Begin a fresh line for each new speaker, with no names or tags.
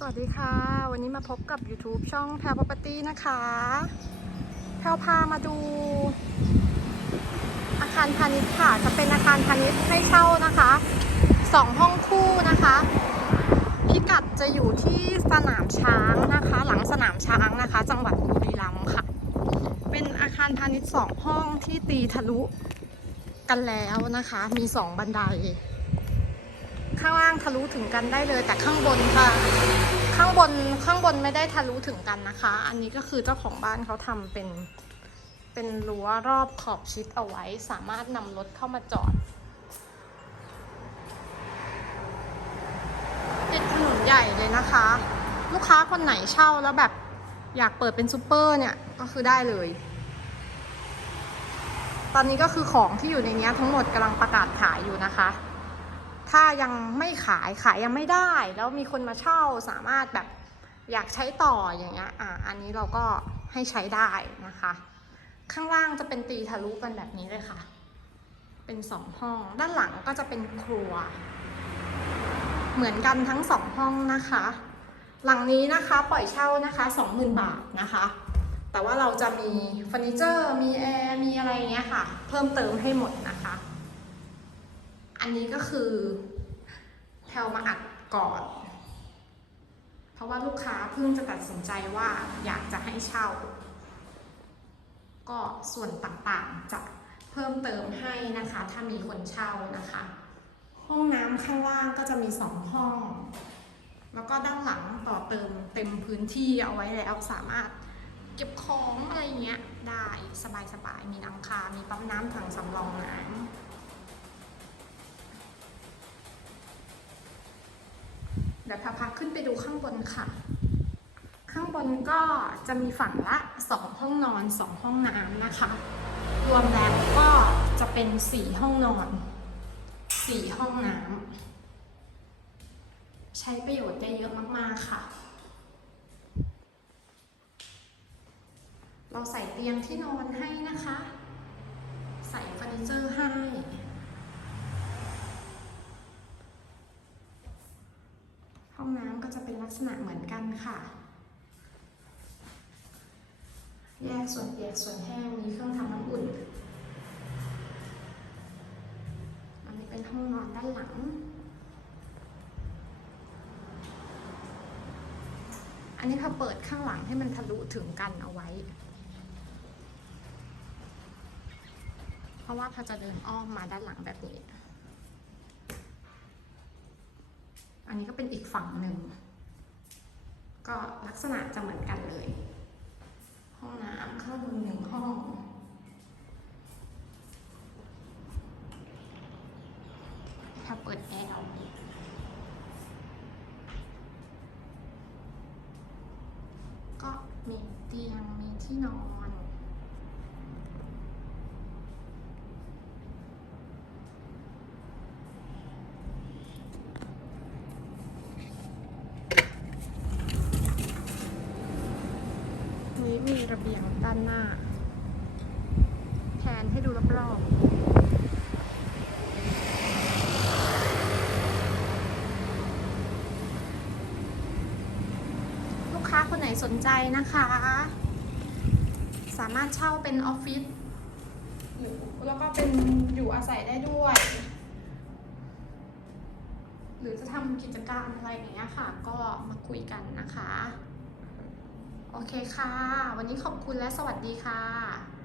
สวัสดีค่ะ วันนี้มาพบกับ YouTube ช่องแพร Property นะคะแพรพามาดู อาคารพาณิชย์ค่ะ จะเป็นอาคารพาณิชย์ให้เช่านะคะสองห้องคู่นะคะ พิกัดจะอยู่ที่สนามช้างนะคะ หลังสนามช้างนะคะ จังหวัดบุรีรัมย์ค่ะ เป็นอาคารพาณิชย์สองห้องที่ตีทะลุกันแล้วนะคะ มีสองบันไดข้างล่างทะลุถึงกันได้เลยแต่ข้างบนค่ะ ข้างบนข้างบนไม่ได้ทะลุถึงกันนะคะ อันนี้ก็คือเจ้าของบ้านเขาทำเป็นเป็นรั้วรอบขอบชิดเอาไว้ สามารถนำรถเข้ามาจอด ติดถนนใหญ่เลยนะคะ ลูกค้าคนไหนเช่าแล้วแบบอยากเปิดเป็นซูเปอร์เนี่ย ก็คือได้เลย ตอนนี้ก็คือของที่อยู่ในนี้ทั้งหมดกำลังประกาศขายอยู่นะคะ ถ้ายังไม่ขายขายยังไม่ได้ แล้วมีคนมาเช่าสามารถแบบอยากใช้ต่ออย่างเงี้ยอะอันนี้เราก็ให้ใช้ได้นะคะ ข้างล่างจะเป็นตีทะลุกันแบบนี้เลยค่ะ เป็นสองห้อง ด้านหลังก็จะเป็นครัว เหมือนกันทั้งสองห้องนะคะ หลังนี้นะคะปล่อยเช่านะคะ20,000 บาทนะคะ แต่ว่าเราจะมีเฟอร์นิเจอร์ มีแอร์ มีอะไรเงี้ยค่ะ เพิ่มเติมให้หมดนะคะ อันนี้ก็คือแพลวมาอัดก่อน เพราะว่าลูกค้าเพิ่งจะตัดสินใจว่าอยากจะให้เช่า ก็ส่วนต่างๆจะเพิ่มเติมให้นะคะ ถ้ามีคนเช่านะคะ ห้องน้ำข้างล่างก็จะมีสองห้อง แล้วก็ด้านหลังต่อเติมเต็มพื้นที่เอาไว้แล้วสามารถเก็บของอะไรเงี้ยได้สบายๆ มีหลังคา มีปั๊มน้ำถังสำรองน้ำ เดี๋ยวพาพาขึ้นไปดูข้างบนค่ะ ข้างบนก็จะมีฝั่งละสองห้องนอนสองห้องน้ำนะคะ รวมแล้วก็จะเป็นสี่ห้องนอนสี่ห้องน้ำใช้ประโยชน์ได้เยอะมากๆค่ะ เราใส่เตียงที่นอนให้นะคะ ใส่เฟอร์นิเจอร์ให้ ก็จะเป็นลักษณะเหมือนกันค่ะ แยกส่วนเปียกส่วนแห้งมีเครื่องทำน้ำอุ่น อันนี้เป็นห้องนอนด้านหลังอันนี้เขาเปิดข้างหลังให้มันทะลุถึงกันเอาไว้ เพราะว่าพอจะเดินอ้อมมาด้านหลังแบบนี้ อั นนี้ก็เป็นอีกฝั่งหนึ่ง ก็ลักษณะจะเหมือนกันเลย ห้องน้ำข้างบนหนึ่งห้องถ้าเปิดแอร์ก็มีเตียงมีที่นอน นี้มี ระเบียงด้านหน้า แทนให้ดูรอบๆลูกค้าคนไหนสนใจนะคะ สามารถเช่าเป็นออฟฟิศหรือแล้วก็เป็นอยู่อาศัยได้ด้วย หรือจะทำกิจการอะไรอย่างเงี้ยค่ะ ก็มาคุยกันนะคะ โอเคค่ะ วันนี้ขอบคุณและสวัสดีค่ะ